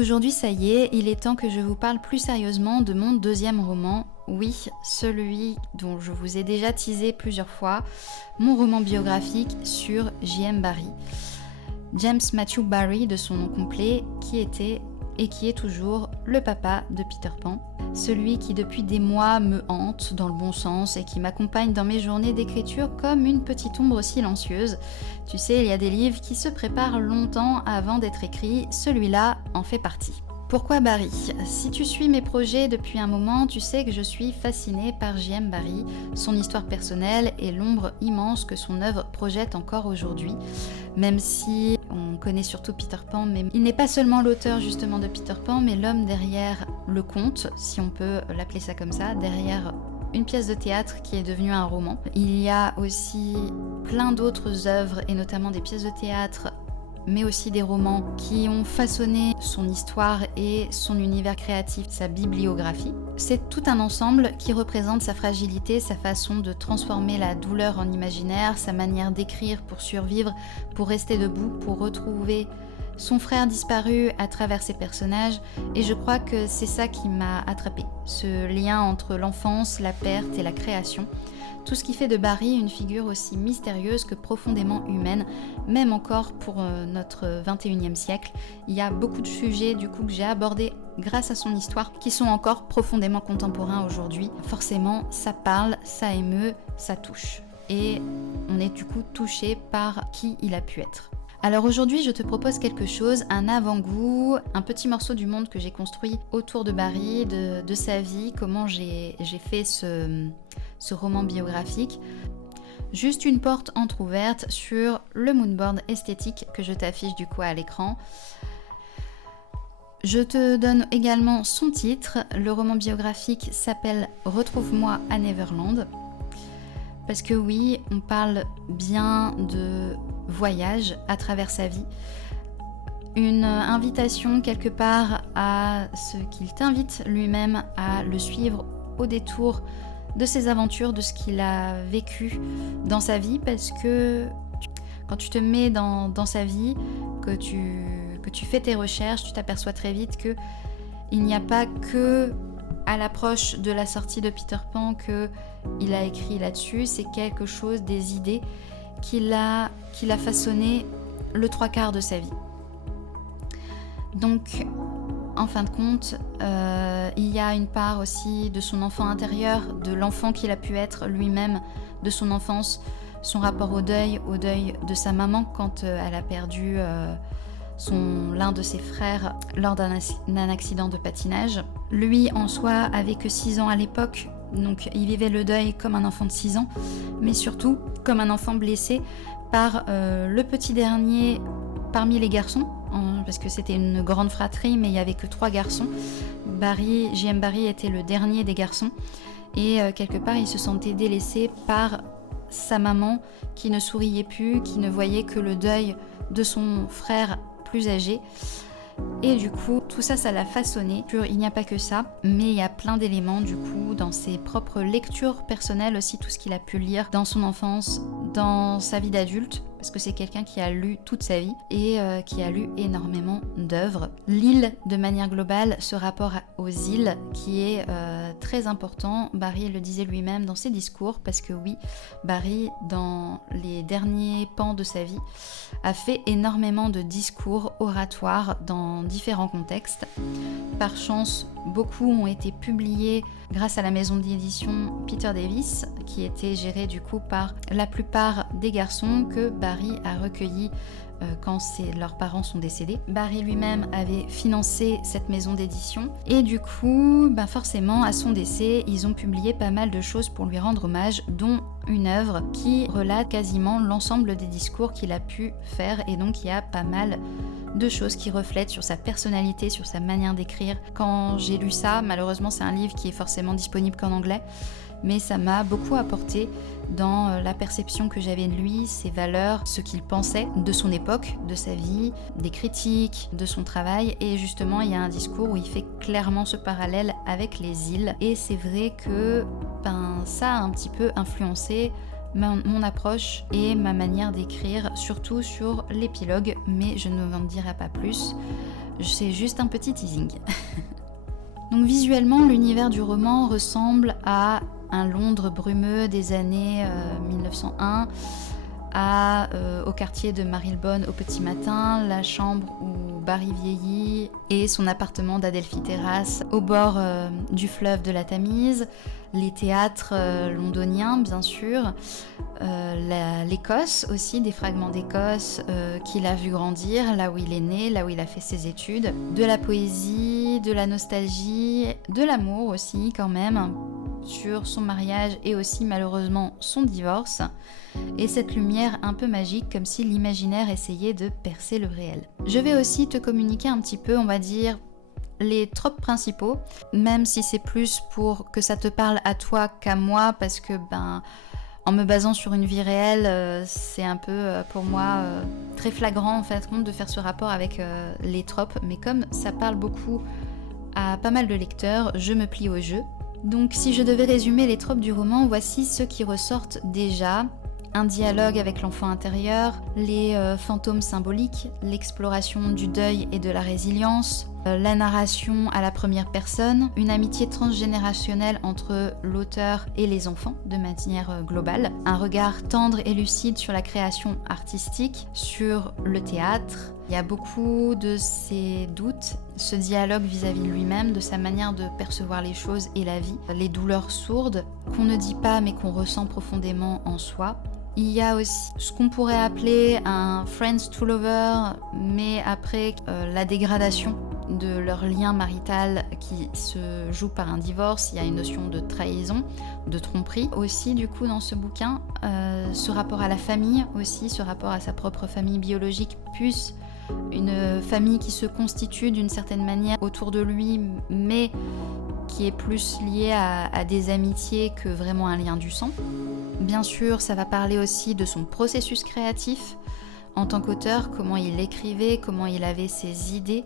Aujourd'hui, ça y est, il est temps que je vous parle plus sérieusement de mon deuxième roman. Oui, celui dont je vous ai déjà teasé plusieurs fois, mon roman biographique sur J.M. Barrie. James Matthew Barrie de son nom complet, qui était et qui est toujours le papa de Peter Pan. Celui qui depuis des mois me hante dans le bon sens et qui m'accompagne dans mes journées d'écriture comme une petite ombre silencieuse. Tu sais, il y a des livres qui se préparent longtemps avant d'être écrits, celui-là en fait partie. Pourquoi Barrie ? Si tu suis mes projets depuis un moment, tu sais que je suis fascinée par J.M. Barrie, son histoire personnelle et l'ombre immense que son œuvre projette encore aujourd'hui. Même si on connaît surtout Peter Pan, mais il n'est pas seulement l'auteur justement de Peter Pan, mais l'homme derrière le conte, si on peut l'appeler ça comme ça, derrière une pièce de théâtre qui est devenue un roman. Il y a aussi plein d'autres œuvres, et notamment des pièces de théâtre, mais aussi des romans qui ont façonné son histoire et son univers créatif, sa bibliographie. C'est tout un ensemble qui représente sa fragilité, sa façon de transformer la douleur en imaginaire, sa manière d'écrire pour survivre, pour rester debout, pour retrouver son frère disparu à travers ses personnages, et je crois que c'est ça qui m'a attrapée, ce lien entre l'enfance, la perte et la création. Tout ce qui fait de Barrie une figure aussi mystérieuse que profondément humaine, même encore pour notre 21e siècle. Il y a beaucoup de sujets du coup que j'ai abordés grâce à son histoire qui sont encore profondément contemporains aujourd'hui. Forcément, ça parle, ça émeut, ça touche. Et on est du coup touché par qui il a pu être. Alors aujourd'hui, je te propose quelque chose, un avant-goût, un petit morceau du monde que j'ai construit autour de Barrie, de sa vie, comment j'ai fait ce roman biographique. Juste une porte entrouverte sur le moodboard esthétique que je t'affiche du coup à l'écran. Je te donne également son titre. Le roman biographique s'appelle « Retrouve-moi à Neverland ». Parce que oui, on parle bien de voyage à travers sa vie. Une invitation quelque part à ce qu'il t'invite lui-même à le suivre au détour de ses aventures, de ce qu'il a vécu dans sa vie, parce que quand tu te mets dans sa vie, que tu fais tes recherches, tu t'aperçois très vite que il n'y a pas que à l'approche de la sortie de Peter Pan qu'il a écrit là-dessus, c'est quelque chose, des idées qu'il a façonné le 3/4 de sa vie. Donc, en fin de compte, il y a une part aussi de son enfant intérieur, de l'enfant qu'il a pu être lui-même, de son enfance, son rapport au deuil de sa maman quand elle a perdu l'un de ses frères lors d'un accident de patinage. Lui, en soi, avait que 6 ans à l'époque, donc il vivait le deuil comme un enfant de 6 ans, mais surtout comme un enfant blessé par le petit dernier parmi les garçons, parce que c'était une grande fratrie, mais il n'y avait que 3 garçons. J.M. Barrie était le dernier des garçons, et quelque part, il se sentait délaissé par sa maman qui ne souriait plus, qui ne voyait que le deuil de son frère plus âgé. Et du coup, tout ça, ça l'a façonné. Il n'y a pas que ça, mais il y a plein d'éléments du coup dans ses propres lectures personnelles aussi, tout ce qu'il a pu lire dans son enfance, dans sa vie d'adulte, parce que c'est quelqu'un qui a lu toute sa vie et qui a lu énormément d'œuvres. L'île, de manière globale, ce rapport aux îles qui est très important. Barrie le disait lui-même dans ses discours, parce que oui, Barrie, dans les derniers pans de sa vie, a fait énormément de discours oratoires dans différents contextes. Par chance, beaucoup ont été publiés grâce à la maison d'édition Peter Davis, qui était gérée du coup par la plupart des garçons que Barrie a recueillis quand leurs parents sont décédés. Barrie lui-même avait financé cette maison d'édition, et du coup, forcément, à son décès, ils ont publié pas mal de choses pour lui rendre hommage, dont une œuvre qui relate quasiment l'ensemble des discours qu'il a pu faire, et donc il y a pas mal de choses qui reflètent sur sa personnalité, sur sa manière d'écrire. Quand j'ai lu ça, malheureusement c'est un livre qui est forcément disponible qu'en anglais, mais ça m'a beaucoup apporté dans la perception que j'avais de lui, ses valeurs, ce qu'il pensait de son époque, de sa vie, des critiques, de son travail. Et justement, il y a un discours où il fait clairement ce parallèle avec les îles. Et c'est vrai que ça a un petit peu influencé mon approche et ma manière d'écrire, surtout sur l'épilogue, mais je ne vous en dirai pas plus. C'est juste un petit teasing. Donc visuellement, l'univers du roman ressemble à un Londres brumeux des années 1901, au quartier de Marylebone au petit matin, la chambre où Barry vieillit et son appartement d'Adelphi Terrace au bord du fleuve de la Tamise, les théâtres londoniens bien sûr, l'Écosse aussi, des fragments d'Écosse qu'il a vu grandir, là où il est né, là où il a fait ses études, de la poésie, de la nostalgie, de l'amour aussi quand même, sur son mariage et aussi malheureusement son divorce, et cette lumière un peu magique comme si l'imaginaire essayait de percer le réel. Je vais aussi te communiquer un petit peu, on va dire, les tropes principaux, même si c'est plus pour que ça te parle à toi qu'à moi, parce que en me basant sur une vie réelle, c'est un peu pour moi très flagrant en fait de faire ce rapport avec les tropes, mais comme ça parle beaucoup à pas mal de lecteurs, je me plie au jeu. Donc si je devais résumer les tropes du roman, voici ceux qui ressortent déjà. Un dialogue avec l'enfant intérieur, les fantômes symboliques, l'exploration du deuil et de la résilience, la narration à la première personne, une amitié transgénérationnelle entre l'auteur et les enfants de manière globale, un regard tendre et lucide sur la création artistique, sur le théâtre. Il y a beaucoup de ces doutes, ce dialogue vis-à-vis de lui-même, de sa manière de percevoir les choses et la vie, les douleurs sourdes qu'on ne dit pas mais qu'on ressent profondément en soi. Il y a aussi ce qu'on pourrait appeler un friends to lover, mais après la dégradation de leur lien marital qui se joue par un divorce. Il y a une notion de trahison, de tromperie aussi du coup dans ce bouquin. Ce rapport à la famille aussi, ce rapport à sa propre famille biologique, plus une famille qui se constitue d'une certaine manière autour de lui, mais qui est plus liée à des amitiés que vraiment un lien du sang. Bien sûr, ça va parler aussi de son processus créatif en tant qu'auteur, comment il écrivait, comment il avait ses idées.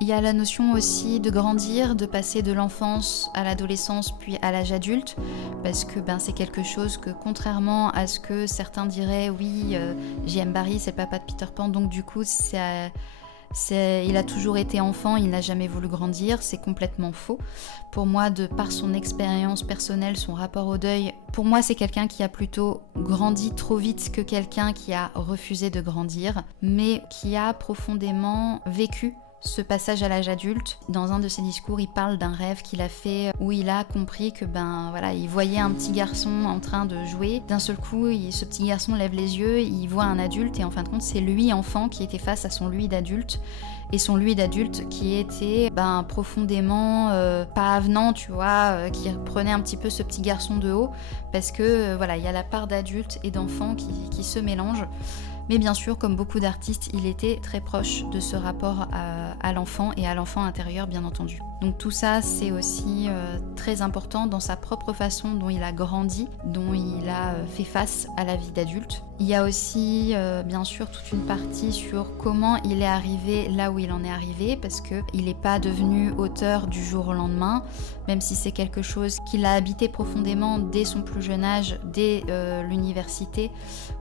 Il y a la notion aussi de grandir, de passer de l'enfance à l'adolescence puis à l'âge adulte, parce que c'est quelque chose que, contrairement à ce que certains diraient, oui, J.M. Barrie c'est le papa de Peter Pan, donc du coup il a toujours été enfant, il n'a jamais voulu grandir, c'est complètement faux. Pour moi, de par son expérience personnelle, son rapport au deuil, pour moi c'est quelqu'un qui a plutôt grandi trop vite que quelqu'un qui a refusé de grandir, mais qui a profondément vécu ce passage à l'âge adulte. Dans un de ses discours, il parle d'un rêve qu'il a fait où il a compris que il voyait un petit garçon en train de jouer. D'un seul coup, ce petit garçon lève les yeux, il voit un adulte et en fin de compte, c'est lui enfant qui était face à son lui d'adulte. Et son lui d'adulte qui était profondément pas avenant, tu vois, qui prenait un petit peu ce petit garçon de haut, parce que il y a la part d'adulte et d'enfant qui se mélange. Mais bien sûr, comme beaucoup d'artistes, il était très proche de ce rapport à l'enfant et à l'enfant intérieur, bien entendu. Donc tout ça, c'est aussi très important dans sa propre façon dont il a grandi, dont il a fait face à la vie d'adulte. Il y a aussi, bien sûr, toute une partie sur comment il est arrivé là où il en est arrivé, parce qu'il n'est pas devenu auteur du jour au lendemain, même si c'est quelque chose qu'il a habité profondément dès son plus jeune âge, dès l'université,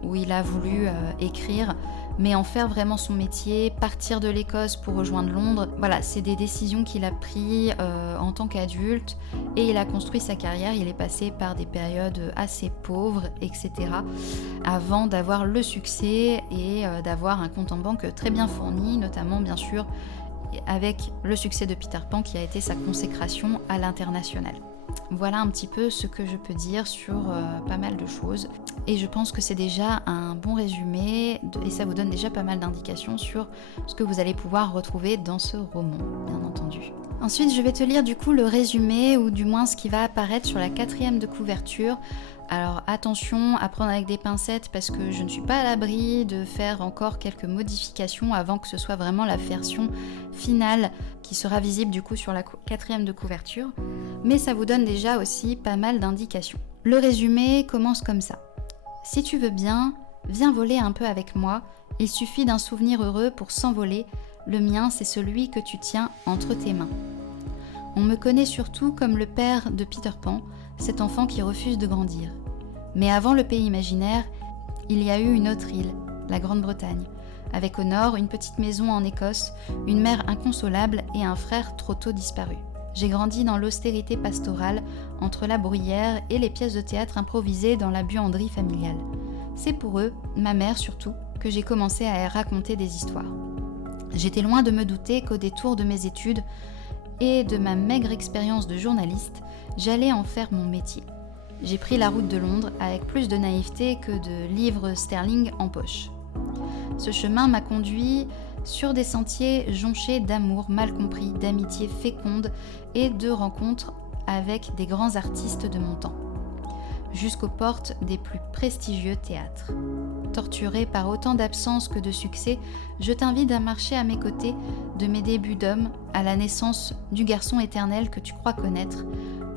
où il a voulu écrire, mais en faire vraiment son métier, partir de l'Écosse pour rejoindre Londres. Voilà, c'est des décisions qu'il a prises en tant qu'adulte, et il a construit sa carrière. Il est passé par des périodes assez pauvres, etc., avant d'avoir le succès et d'avoir un compte en banque très bien fourni, notamment bien sûr avec le succès de Peter Pan qui a été sa consécration à l'international. Voilà un petit peu ce que je peux dire sur pas mal de choses. Et je pense que c'est déjà un bon résumé et ça vous donne déjà pas mal d'indications sur ce que vous allez pouvoir retrouver dans ce roman, bien entendu. Ensuite, je vais te lire du coup le résumé, ou du moins ce qui va apparaître sur la 4e de couverture. Alors attention à prendre avec des pincettes, parce que je ne suis pas à l'abri de faire encore quelques modifications avant que ce soit vraiment la version finale qui sera visible du coup sur la 4e de couverture. Mais ça vous donne déjà aussi pas mal d'indications. Le résumé commence comme ça. Si tu veux bien, viens voler un peu avec moi. Il suffit d'un souvenir heureux pour s'envoler. Le mien, c'est celui que tu tiens entre tes mains. On me connaît surtout comme le père de Peter Pan, cet enfant qui refuse de grandir. Mais avant le pays imaginaire, il y a eu une autre île, la Grande-Bretagne. avec au nord une petite maison en Écosse, une mère inconsolable et un frère trop tôt disparu. J'ai grandi dans l'austérité pastorale, entre la bruyère et les pièces de théâtre improvisées dans la buanderie familiale. C'est pour eux, ma mère surtout, que j'ai commencé à raconter des histoires. J'étais loin de me douter qu'au détour de mes études et de ma maigre expérience de journaliste, j'allais en faire mon métier. J'ai pris la route de Londres avec plus de naïveté que de livres sterling en poche. Ce chemin m'a conduit sur des sentiers jonchés d'amour mal compris, d'amitié féconde et de rencontres avec des grands artistes de mon temps, jusqu'aux portes des plus prestigieux théâtres. Torturé par autant d'absence que de succès, je t'invite à marcher à mes côtés de mes débuts d'homme à la naissance du garçon éternel que tu crois connaître,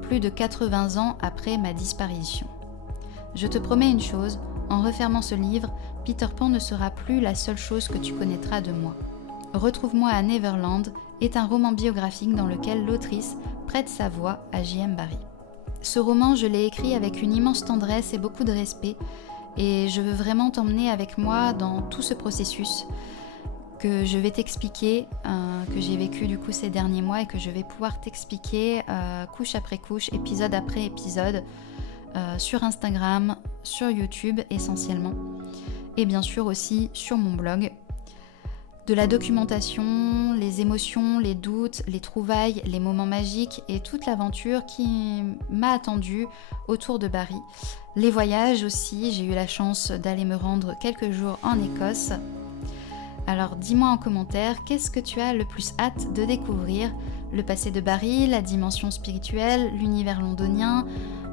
plus de 80 ans après ma disparition. Je te promets une chose, en refermant ce livre, Peter Pan ne sera plus la seule chose que tu connaîtras de moi. Retrouve-moi à Neverland est un roman biographique dans lequel l'autrice prête sa voix à J.M. Barrie. Ce roman, je l'ai écrit avec une immense tendresse et beaucoup de respect, et je veux vraiment t'emmener avec moi dans tout ce processus que je vais t'expliquer, que j'ai vécu du coup ces derniers mois et que je vais pouvoir t'expliquer couche après couche, épisode après épisode, sur Instagram, sur YouTube essentiellement, et bien sûr aussi sur mon blog. De la documentation, les émotions, les doutes, les trouvailles, les moments magiques et toute l'aventure qui m'a attendue autour de Barrie. Les voyages aussi, j'ai eu la chance d'aller me rendre quelques jours en Écosse. Alors dis-moi en commentaire, qu'est-ce que tu as le plus hâte de découvrir ? Le passé de Barrie, la dimension spirituelle, l'univers londonien,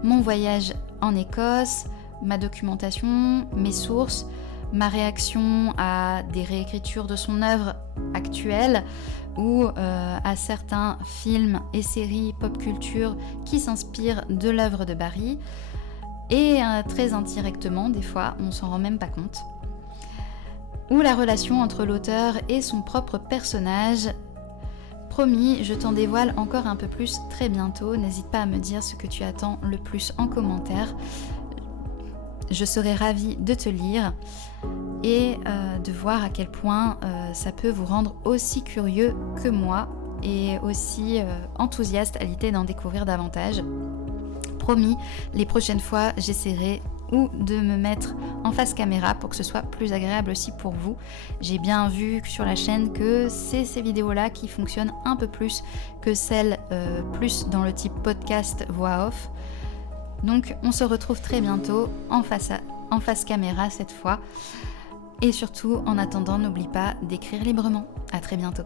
mon voyage en Écosse, ma documentation, mes sources, ma réaction à des réécritures de son œuvre actuelle ou à certains films et séries pop culture qui s'inspirent de l'œuvre de Barrie et très indirectement, des fois, on s'en rend même pas compte. Ou la relation entre l'auteur et son propre personnage. Promis, je t'en dévoile encore un peu plus très bientôt. N'hésite pas à me dire ce que tu attends le plus en commentaire. Je serai ravie de te lire et de voir à quel point ça peut vous rendre aussi curieux que moi et aussi enthousiaste à l'idée d'en découvrir davantage. Promis, les prochaines fois, j'essaierai ou de me mettre en face caméra pour que ce soit plus agréable aussi pour vous. J'ai bien vu sur la chaîne que c'est ces vidéos-là qui fonctionnent un peu plus que celles plus dans le type podcast voix off. Donc on se retrouve très bientôt en face caméra cette fois. Et surtout, en attendant, n'oublie pas d'écrire librement. À très bientôt.